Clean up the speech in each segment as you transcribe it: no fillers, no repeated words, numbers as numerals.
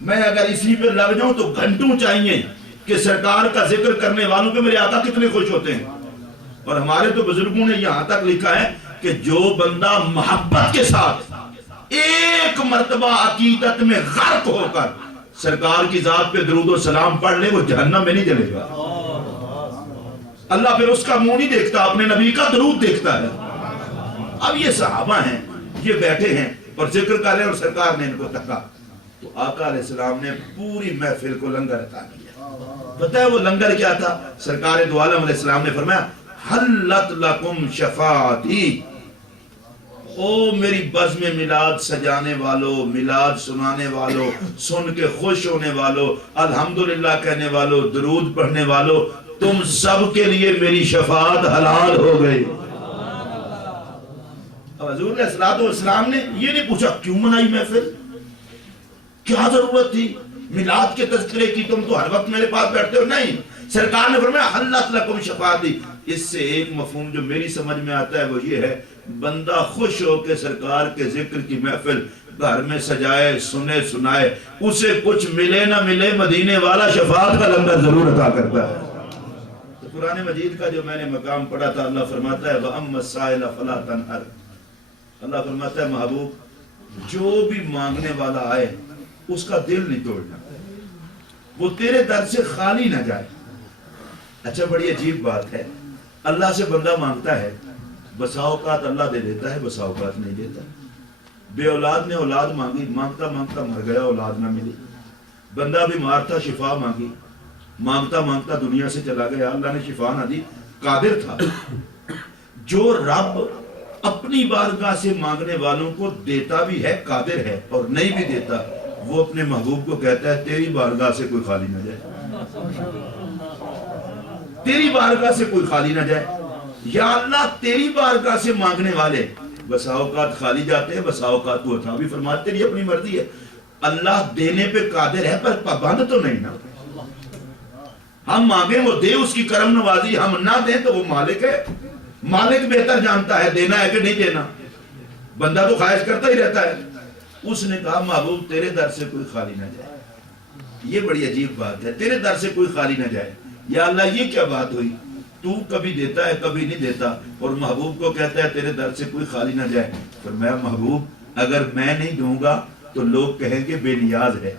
میں اگر اسی پہ لگ جاؤں تو گھنٹوں چاہیے کہ سرکار کا ذکر کرنے والوں پہ میرے آقا کتنے خوش ہوتے ہیں. اور ہمارے تو بزرگوں نے یہاں تک لکھا ہے کہ جو بندہ محبت کے ساتھ ایک مرتبہ عقیدت میں غرق ہو کر سرکار کی ذات پہ درود و سلام پڑھ لے وہ جہنم میں نہیں جلے گا. اللہ پھر اس کا منہ نہیں دیکھتا، اپنے نبی کا درود دیکھتا ہے. اب یہ صحابہ ہیں، یہ بیٹھے ہیں اور ذکر کر رہے ہیں اور سرکار نے ان کو تکا تو آقا علیہ السلام نے پوری محفل کو لنگر عطا کیا. پتہ ہے وہ لنگر کیا تھا؟ سرکار دو عالم علیہ السلام نے فرمایا حلت لکم شفاعتی. او میری بزم میلاد سجانے والو، میلاد سنانے والو، سن کے خوش ہونے والو، الحمدللہ کہنے والو، درود پڑھنے والو، تم سب کے لیے میری شفاعت حلال ہو گئی. اب حضور علیہ السلام نے یہ نہیں پوچھا کیوں منائی محفل، کیا ضرورت تھی میلاد کے تذکرے کی، تم تو ہر وقت میرے پاس بیٹھتے ہو. نہیں، سرکار نے فرمایا حلت لکم شفاعتی. اس سے ایک مفہوم جو میری سمجھ میں آتا ہے وہ یہ ہے بندہ خوش ہو کے سرکار کے ذکر کی محفل گھر میں سجائے، سنے سنائے، اسے کچھ ملے نہ ملے مدینے والا شفاعت کا لنگر ضرور عطا کرتا ہے. تو قرآن مجید کا جو میں نے مقام پڑھا تھا، اللہ فرماتا ہے وَأَمَّا السَّائِلَ فَلَا تَنْهَرْ. اللہ فرماتا ہے محبوب جو بھی مانگنے والا آئے اس کا دل نہیں توڑنا، وہ تیرے در سے خالی نہ جائے. اچھا بڑی عجیب بات ہے، اللہ سے بندہ مانگتا ہے، بسا اوقات اللہ دے دیتا ہے، بسا اوقات نہیں دیتا. بے اولاد نے اولاد مانگی، مانگتا مانگتا مر گیا، اولاد نہ ملی. بندہ بیمار تھا، شفا مانگی، مانگتا مانگتا دنیا سے چلا گیا، اللہ نے شفا نہ دی. قادر تھا. جو رب اپنی بارگاہ سے مانگنے والوں کو دیتا بھی ہے، قادر ہے، اور نہیں بھی دیتا، وہ اپنے محبوب کو کہتا ہے تیری بارگاہ سے کوئی خالی نہ جائے، تیری بارگاہ سے کوئی خالی نہ جائے. یا اللہ تیری بارگاہ سے مانگنے والے بسا اوقات خالی جاتے ہیں، بسا اوقات تو عطا بھی فرماتے، تیری اپنی مرضی ہے. اللہ دینے پہ قادر ہے پر پابند تو نہیں نا. ہم مانگیں وہ دے، اس کی کرم نوازی، ہم نہ دیں تو وہ مالک ہے. مالک بہتر جانتا ہے دینا ہے کہ نہیں دینا. بندہ تو خواہش کرتا ہی رہتا ہے. اس نے کہا محبوب تیرے در سے کوئی خالی نہ جائے. یہ بڑی عجیب بات ہے، تیرے در سے کوئی خالی نہ جائے. یا اللہ یہ کیا بات ہوئی، تو کبھی دیتا ہے کبھی نہیں دیتا اور محبوب کو کہتا ہے تیرے در سے کوئی خالی نہ جائے. فرمایا محبوب اگر میں نہیں دوں گا تو لوگ کہیں گے بے نیاز ہے،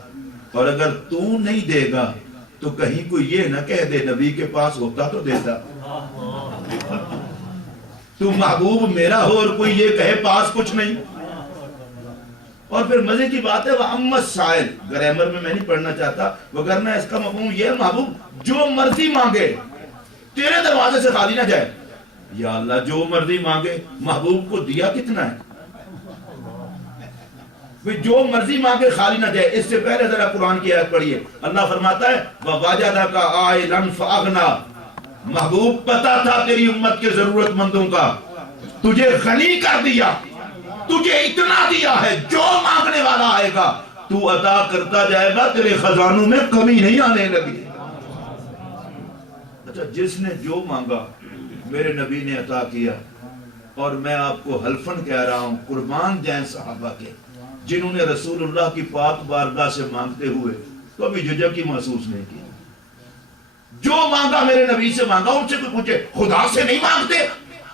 اور اگر تو نہیں دے گا تو کہیں کوئی یہ نہ کہہ دے نبی کے پاس ہوتا تو دیتا. تو محبوب میرا ہو اور کوئی یہ کہے پاس کچھ نہیں. اور پھر مزے کی بات ہے وَأَمَّا السَّائِلَ، گرامر میں نہیں پڑھنا چاہتا، وگرنہ اس کا مفہوم یہ ہے محبوب جو مرضی مانگے تیرے دروازے سے خالی نہ جائے. یا اللہ جو مرضی مانگے، محبوب کو دیا کتنا ہے، جو مرضی مانگے خالی نہ جائے. اس سے پہلے ذرا قرآن کی آیت پڑھیے. اللہ فرماتا ہے وَوَجَدَكَ عَائِلًا فَأَغْنَىٰ. محبوب پتا تھا تیری امت کے ضرورت مندوں کا، تجھے غنی کر دیا، تجھے اتنا دیا ہے جو مانگنے والا آئے گا تو عطا کرتا جائے گا، تیرے خزانوں میں کمی نہیں آنے لگی. اچھا جس نے جو مانگا میرے نبی نے عطا کیا. اور میں آپ کو حلفاً کہہ رہا ہوں قربان جائیں صحابہ کے جنہوں نے رسول اللہ کی پاک بارگاہ سے مانگتے ہوئے کبھی جھجک ہی محسوس نہیں کی. جو مانگا میرے نبی سے مانگا. ان سے کوئی پوچھے خدا سے نہیں مانگتے؟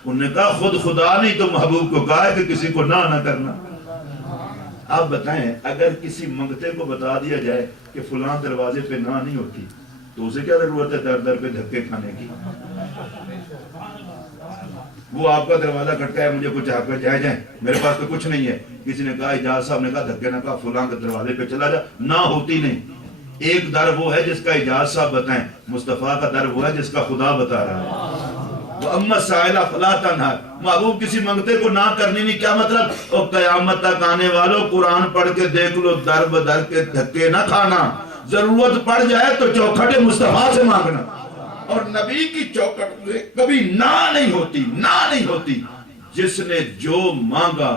انہوں نے کہا خود خدا نہیں تو محبوب کو کہا ہے کہ کسی کو نہ کرنا. آپ بتائیں اگر کسی منگتے کو بتا دیا جائے کہ فلاں دروازے پہ نہ نہیں ہوتی تو اسے کیا ضرورت ہے در در پہ دھکے کھانے کی. وہ آپ کا دروازہ کھٹکا ہے مجھے کچھ آپ پہ جائے جائیں، میرے پاس تو کچھ نہیں ہے. کسی نے کہا اجاز صاحب نے کہا دھکے نہ کہا فلاں کے دروازے پہ چلا جا، نہ ہوتی نہیں. ایک در وہ ہے جس کا اجاز صاحب بتائیں، مصطفیٰ کا در وہ ہے جس کا خدا بتا رہا ہے. وَأَمَّا السَّائِلَ فَلَا تَنْهَرْ. محبوب کسی منگتے کو نہ کرنی نہیں. کیا مطلب؟ اور قیامت تک آنے والوں قرآن پڑھ کے دیکھ لو، در بدر کے دھکے نہ کھانا. ضرورت پڑ جائے تو چوکھٹ مصطفیٰ سے مانگنا. اور نبی کی چوکھٹ میں کبھی نہ نہیں ہوتی، نہ نہیں ہوتی. جس نے جو مانگا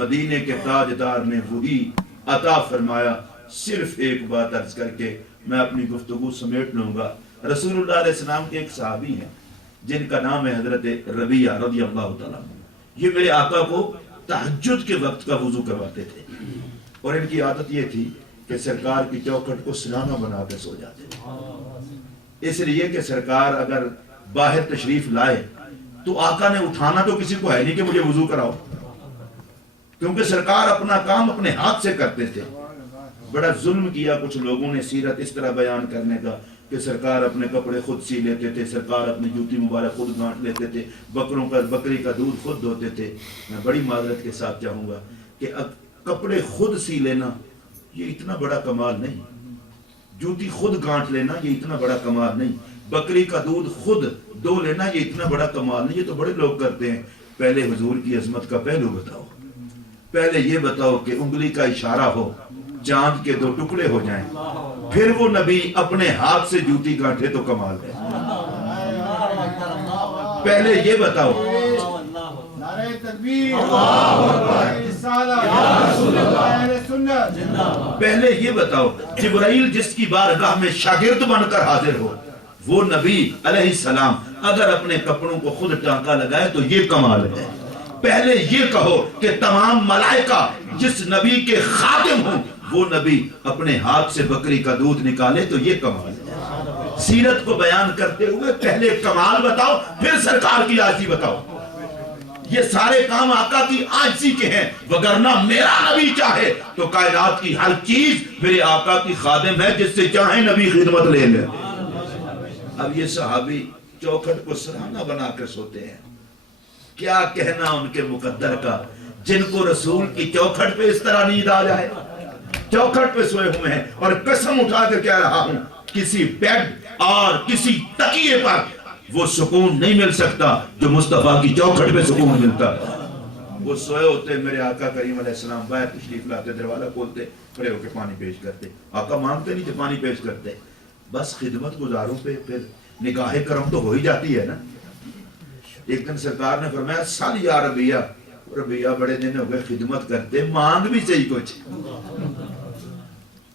مدینے کے تاجدار نے وہی عطا فرمایا. صرف ایک بات عرض کر کے میں اپنی گفتگو سمیٹ لوں گا. رسول اللہ علیہ السلام کے ایک صحابی ہیں جن کا نام ہے حضرت ربیعہ رضی اللہ تعالیٰ. یہ میرے آقا کو تہجد کے وقت کا وضو کرواتے تھے اور ان کی عادت یہ تھی کہ سرکار کی چوکھٹ کو سرہانہ بنا کے سو جاتے تھے، اس لیے کہ سرکار اگر باہر تشریف لائے تو آقا نے اٹھانا تو کسی کو ہے نہیں کہ مجھے وضو کراؤ، کیونکہ سرکار اپنا کام اپنے ہاتھ سے کرتے تھے۔ بڑا ظلم کیا کچھ لوگوں نے سیرت اس طرح بیان کرنے کا کہ سرکار اپنے کپڑے خود سی لیتے تھے، سرکار اپنی جوتی مبارک خود گانٹ لیتے تھے، بکری کا دودھ خود دھوتے تھے۔ میں بڑی معذرت کے ساتھ چاہوں گا کہ کپڑے خود سی لینا یہ اتنا بڑا کمال نہیں، جوتی خود گانٹ لینا یہ اتنا بڑا کمال نہیں، بکری کا دودھ خود دو لینا یہ اتنا بڑا کمال نہیں، یہ تو بڑے لوگ کرتے ہیں۔ پہلے حضور کی عظمت کا پہلو بتاؤ، پہلے یہ بتاؤ کہ انگلی کا اشارہ ہو، چاند کے 2 ٹکڑے ہو جائیں، پھر وہ نبی اپنے ہاتھ سے جوتی گانٹھے تو کمال ہے۔ پہلے یہ بتاؤ، پہلے یہ بتاؤ جبرائیل جس کی بارگاہ میں شاگرد بن کر حاضر ہو، وہ نبی علیہ السلام اگر اپنے کپڑوں کو خود ٹانکا لگائے تو یہ کمال ہے۔ پہلے یہ کہو کہ تمام ملائکہ جس نبی کے خادم ہوں وہ نبی اپنے ہاتھ سے بکری کا دودھ نکالے تو یہ کمال ہے۔ سیرت کو بیان کرتے ہوئے پہلے کمال بتاؤ، پھر سرکار کی عاجزی بتاؤ۔ یہ سارے کام آقا کی عاجزی کے ہیں، وگرنہ میرا نبی چاہے تو کائنات کی ہر چیز میرے آقا کی خادم ہے، جس سے چاہے نبی خدمت لے لے۔ اب یہ صحابی چوکھٹ کو سرہانہ بنا کر سوتے ہیں، کیا کہنا ان کے مقدر کا، جن کو رسول کی چوکھٹ پہ اس طرح نیند آ جائے، چوکھٹ پہ سوئے ہوئے ہیں، اور قسم اٹھا کر کہہ رہا ہوں کسی بیڈ اور کسی تکیے پر وہ سکون نہیں مل سکتا جو مصطفیٰ کی چوکھٹ پہ سکون ملتا۔ وہ سوئے ہوتے، میرے آقا کریم علیہ السلام باہر تشریف لاتے، دروازہ کھولتے، کھڑے ہو کے پانی پیش کرتے۔ آقا مانگتے نہیں تھے، پانی پیش کرتے۔ بس خدمت گزاروں پہ پھر نگاہ کرم تو ہو ہی جاتی ہے نا۔ ایک دن سرکار نے فرمایا سال یا ربیہ، ربیہ بڑے دن ہو گئے خدمت کرتے، مانگ بھی صحیح کچھ۔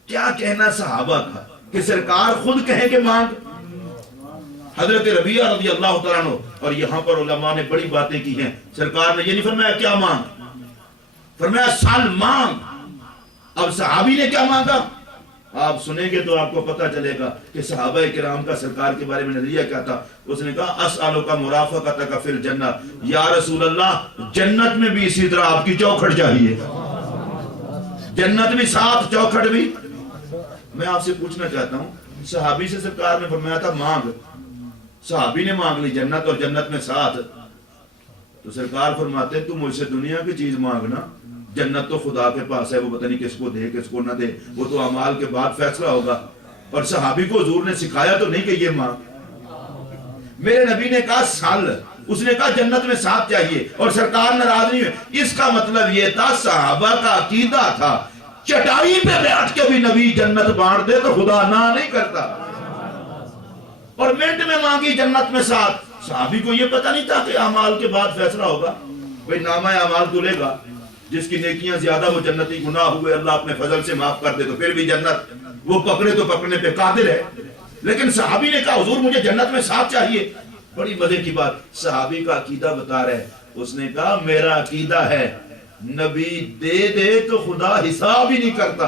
کیا کہنا صحابہ کا کہ سرکار خود کہیں کہ مانگ۔ حضرت ربیہ رضی اللہ تعالیٰ عنہ، اور یہاں پر علماء نے بڑی باتیں کی ہیں، سرکار نے یہ نہیں فرمایا کیا مانگ، فرمایا سال مانگ۔ اب صحابی نے کیا مانگا آپ سنیں گے تو آپ کو پتہ چلے گا کہ صحابہ کرام کا سرکار کے بارے میں نظریہ کیا تھا۔ اس نے کہا اسألک مرافقتک فی الجنہ، یا رسول اللہ جنت میں بھی اسی طرح آپ کی چوکھٹ چاہیے، جنت بھی ساتھ چوکھٹ بھی۔ میں آپ سے پوچھنا چاہتا ہوں، صحابی سے سرکار نے فرمایا تھا مانگ، صحابی نے مانگ لی جنت اور جنت میں ساتھ، تو سرکار فرماتے ہیں تو مجھ سے دنیا کی چیز مانگنا، جنت تو خدا کے پاس ہے، وہ پتہ نہیں کس کو دے کس کو نہ دے، وہ تو اعمال کے بعد فیصلہ ہوگا۔ اور صحابی کو حضور نے سکھایا تو نہیں کہ یہ مانگ۔ میرے نبی نے کہا سال، اس نے کہا جنت میں ساتھ چاہیے، اور سرکار ناراض نہیں ہوئے۔ اس کا مطلب یہ تھا صحابہ کا عقیدہ تھا چٹائی پہ بیٹھ کے بھی نبی جنت بانٹ دے تو خدا نہ نہیں کرتا، اور منٹ میں مانگی جنت میں ساتھ۔ صحابی کو یہ پتہ نہیں تھا کہ اعمال کے بعد فیصلہ ہوگا، بھئی نامہ اعمال تلے گا، جس کی نیکیاں زیادہ وہ جنتی، گناہ ہوئے اللہ اپنے فضل سے معاف کر دے تو پھر بھی جنت، وہ پکڑے تو پکڑنے پہ قادر ہے۔ لیکن صحابی نے کہا حضور مجھے جنت میں ساتھ چاہیے۔ بڑی مزے کی بات، صحابی کا عقیدہ بتا رہے، اس نے کہا میرا عقیدہ ہے نبی دے دے تو خدا حساب ہی نہیں کرتا،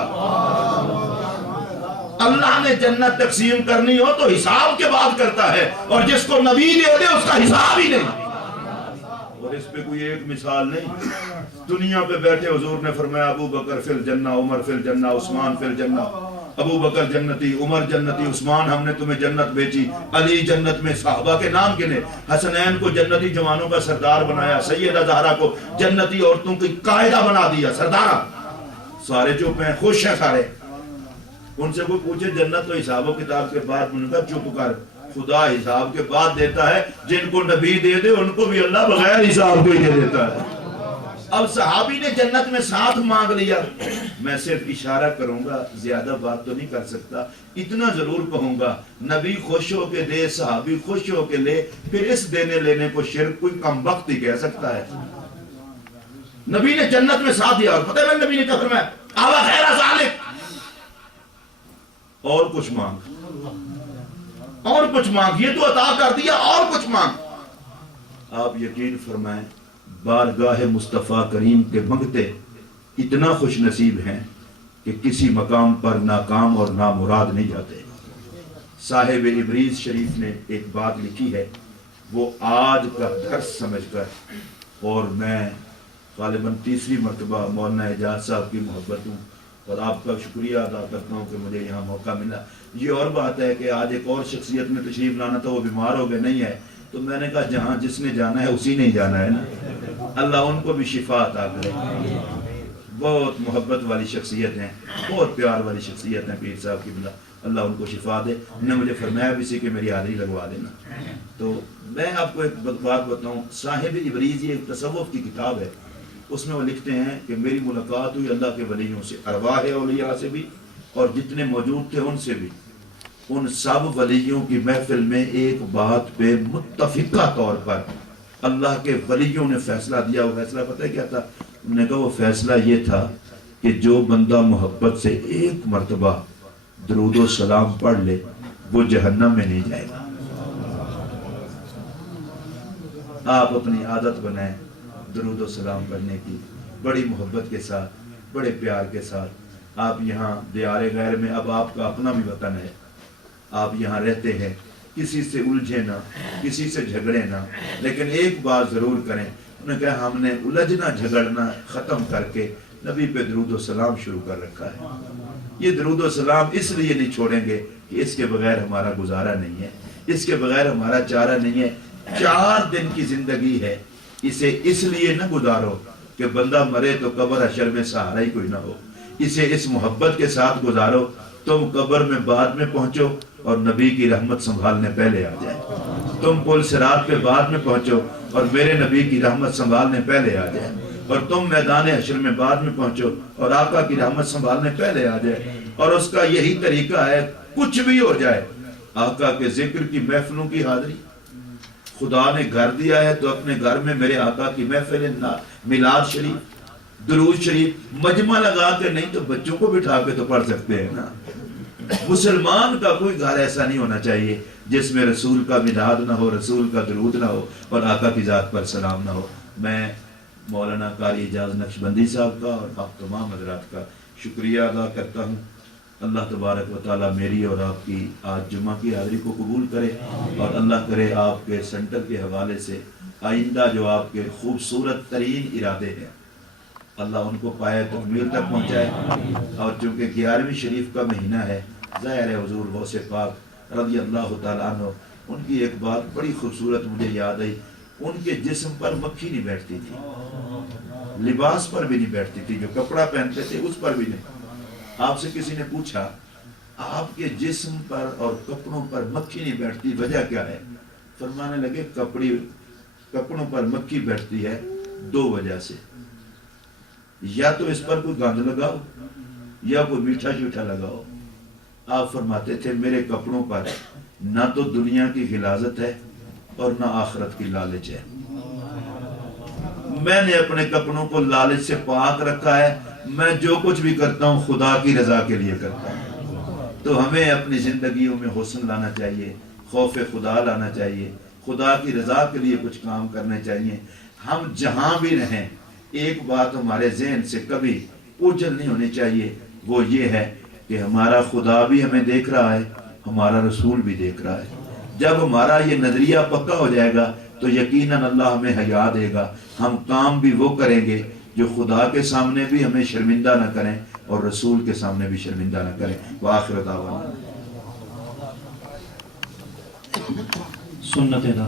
اللہ نے جنت تقسیم کرنی ہو تو حساب کے بعد کرتا ہے، اور جس کو نبی دے دے اس کا حساب ہی نہیں۔ اور اس پہ کوئی ایک مثال نہیں، دنیا پہ بیٹھے حضور نے فرمایا ابو بکر فی الجنہ، عمر فی الجنہ، عثمان فی الجنہ، ابو بکر جنتی، عمر جنتی، عثمان ہم نے تمہیں جنت بیچی، علی جنت میں، صحابہ کے نام گنے، حسنین کو جنتی جوانوں کا سردار بنایا، سیدہ زہرا کو جنتی عورتوں کی قائدہ بنا دیا، سردارہ۔ سارے چپ ہیں، خوش ہیں سارے۔ ان سے کوئی پوچھے جنت تو حساب و کتاب کے بعد، ان کا چپ کر، خدا حساب کے بعد دیتا ہے، جن کو نبی دے دے ان کو بھی اللہ بغیر حساب کو ہی دے دیتا ہے۔ اب صحابی نے جنت میں ساتھ مانگ لیا۔ میں صرف اشارہ کروں گا، زیادہ بات تو نہیں کر سکتا، اتنا ضرور کہوں گا نبی خوش ہو کے دے، صحابی خوش ہو کے لے، پھر اس دینے لینے کو شرک کوئی کم وقت ہی کہہ سکتا ہے۔ نبی نے جنت میں ساتھ دیا، اور پتہ ہے نبی نے کہا فرمایا آوا خیر ذالک، اور کچھ مانگ، اور کچھ مانگ، یہ تو عطا کر دیا، اور کچھ مانگ۔ آپ یقین فرمائیں بارگاہ مصطفیٰ کریم کے منگتے اتنا خوش نصیب ہیں کہ کسی مقام پر ناکام اور نامراد نہیں جاتے۔ صاحب ابریز شریف نے ایک بات لکھی ہے، وہ آج کا درس سمجھ کر، اور میں غالباً تیسری مرتبہ مولانا اعجاز صاحب کی محبت ہوں اور آپ کا شکریہ ادا کرتا ہوں کہ مجھے یہاں موقع ملا۔ یہ اور بات ہے کہ آج ایک اور شخصیت میں تشریف لانا تھا، وہ بیمار ہو گئے نہیں ہے، تو میں نے کہا جہاں جس نے جانا ہے اسی نے جانا ہے نا، اللہ ان کو بھی شفا عطا کرے۔ بہت محبت والی شخصیت ہیں، بہت پیار والی شخصیت ہیں پیر صاحب کی بلا، اللہ ان کو شفا دے۔ انہوں نے مجھے فرمایا بھی سی کہ میری حاضری لگوا دینا۔ تو میں آپ کو ایک بات بتاؤں، صاحب ابریز یہ ایک تصوف کی کتاب ہے، اس میں وہ لکھتے ہیں کہ میری ملاقات ہوئی اللہ کے ولیوں سے، ارواح اولیاء سے بھی اور جتنے موجود تھے ان سے بھی۔ ان سب ولیوں کی محفل میں ایک بات پہ متفقہ طور پر اللہ کے ولیوں نے فیصلہ دیا۔ وہ فیصلہ پتہ ہے کیا تھا؟ انہوں نے کہا وہ فیصلہ یہ تھا کہ جو بندہ محبت سے ایک مرتبہ درود و سلام پڑھ لے وہ جہنم میں نہیں جائے گا۔ آپ اپنی عادت بنائیں درود و سلام پڑھنے کی، بڑی محبت کے ساتھ، بڑے پیار کے ساتھ۔ آپ یہاں دیار غیر میں، اب آپ کا اپنا بھی وطن ہے، آپ یہاں رہتے ہیں، کسی سے الجھے نہ، کسی سے جھگڑے نہ، لیکن ایک بات ضرور کریں، انہوں نے کہا ہم نے الجھنا جھگڑنا ختم کر کے نبی پہ درود و سلام شروع کر رکھا ہے۔ یہ درود و سلام اس لیے نہیں چھوڑیں گے کہ اس کے بغیر ہمارا گزارا نہیں ہے، اس کے بغیر ہمارا چارہ نہیں ہے۔ 4 دن کی زندگی ہے، اسے اس لیے نہ گزارو کہ بندہ مرے تو قبر حشر میں سہارا ہی کوئی نہ ہو، اسے اس محبت کے ساتھ گزارو تم قبر میں بعد میں پہنچو اور نبی کی رحمت سنبھالنے پہلے آ جائے، تم پل صراط پہ بعد میں پہنچو اور میرے نبی کی رحمت سنبھالنے پہلے آ جائے، اور تم میدان حشر میں بعد میں پہنچو اور آقا کی رحمت سنبھالنے پہلے آ جائے۔ اور اس کا یہی طریقہ ہے، کچھ بھی ہو جائے، آقا کے ذکر کی محفلوں کی حاضری، خدا نے گھر دیا ہے تو اپنے گھر میں میرے آقا کی محفل میلاد شریف، درود شریف مجمع لگا کے، نہیں تو بچوں کو بٹھا کے تو پڑھ سکتے ہیں نا۔ مسلمان کا کوئی گھر ایسا نہیں ہونا چاہیے جس میں رسول کا میلاد نہ ہو، رسول کا درود نہ ہو اور آقا کی ذات پر سلام نہ ہو۔ میں مولانا قاری اعجاز نقشبندی صاحب کا اور آپ تمام حضرات کا شکریہ ادا کرتا ہوں۔ اللہ تبارک و تعالیٰ میری اور آپ کی آج جمعہ کی حاضری کو قبول کرے، اور اللہ کرے آپ کے سینٹر کے حوالے سے آئندہ جو آپ کے خوبصورت ترین ارادے ہیں اللہ ان کو پائے تکمیل تک پہنچائے۔ اور چونکہ 11ویں شریف کا مہینہ ہے، ظاہر ہے حضور غوث پاک رضی اللہ تعالیٰ عنہ، ان کی ایک بات بڑی خوبصورت مجھے یاد آئی، ان کے جسم پر مکھی نہیں بیٹھتی تھی، لباس پر بھی نہیں بیٹھتی تھی، جو کپڑا پہنتے تھے اس پر بھی نہیں۔ آپ سے کسی نے پوچھا آپ کے جسم پر اور کپڑوں پر مکھی نہیں بیٹھتی، وجہ کیا ہے؟ فرمانے لگے کپڑوں پر مکھی بیٹھتی ہے 2 وجہ سے، یا تو اس پر کوئی گند لگاؤ یا کوئی میٹھا شوٹھا لگاؤ۔ آپ فرماتے تھے میرے کپڑوں پر نہ تو دنیا کی غلاظت ہے اور نہ آخرت کی لالچ ہے، میں نے اپنے کپڑوں کو لالچ سے پاک رکھا ہے، میں جو کچھ بھی کرتا ہوں خدا کی رضا کے لیے کرتا ہوں۔ تو ہمیں اپنی زندگیوں میں حسن لانا چاہیے، خوف خدا لانا چاہیے، خدا کی رضا کے لیے کچھ کام کرنے چاہیے۔ ہم جہاں بھی رہیں ایک بات ہمارے ذہن سے کبھی اوجھل نہیں ہونی چاہیے، وہ یہ ہے کہ ہمارا خدا بھی ہمیں دیکھ رہا ہے، ہمارا رسول بھی دیکھ رہا ہے۔ جب ہمارا یہ نظریہ پکا ہو جائے گا تو یقیناً اللہ ہمیں حیا دے گا، ہم کام بھی وہ کریں گے جو خدا کے سامنے بھی ہمیں شرمندہ نہ کریں اور رسول کے سامنے بھی شرمندہ نہ کریں۔ وآخر دعوانا سنت ادا